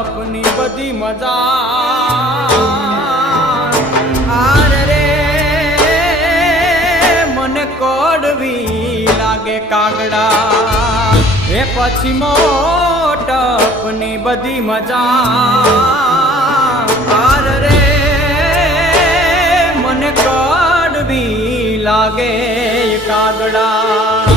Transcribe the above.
મોટપની બધી મજા આર રે મને કડવી લાગે કાગડા એ પછી મોટપની બધી મજા આર રે મને કડવી લાગે કાગડા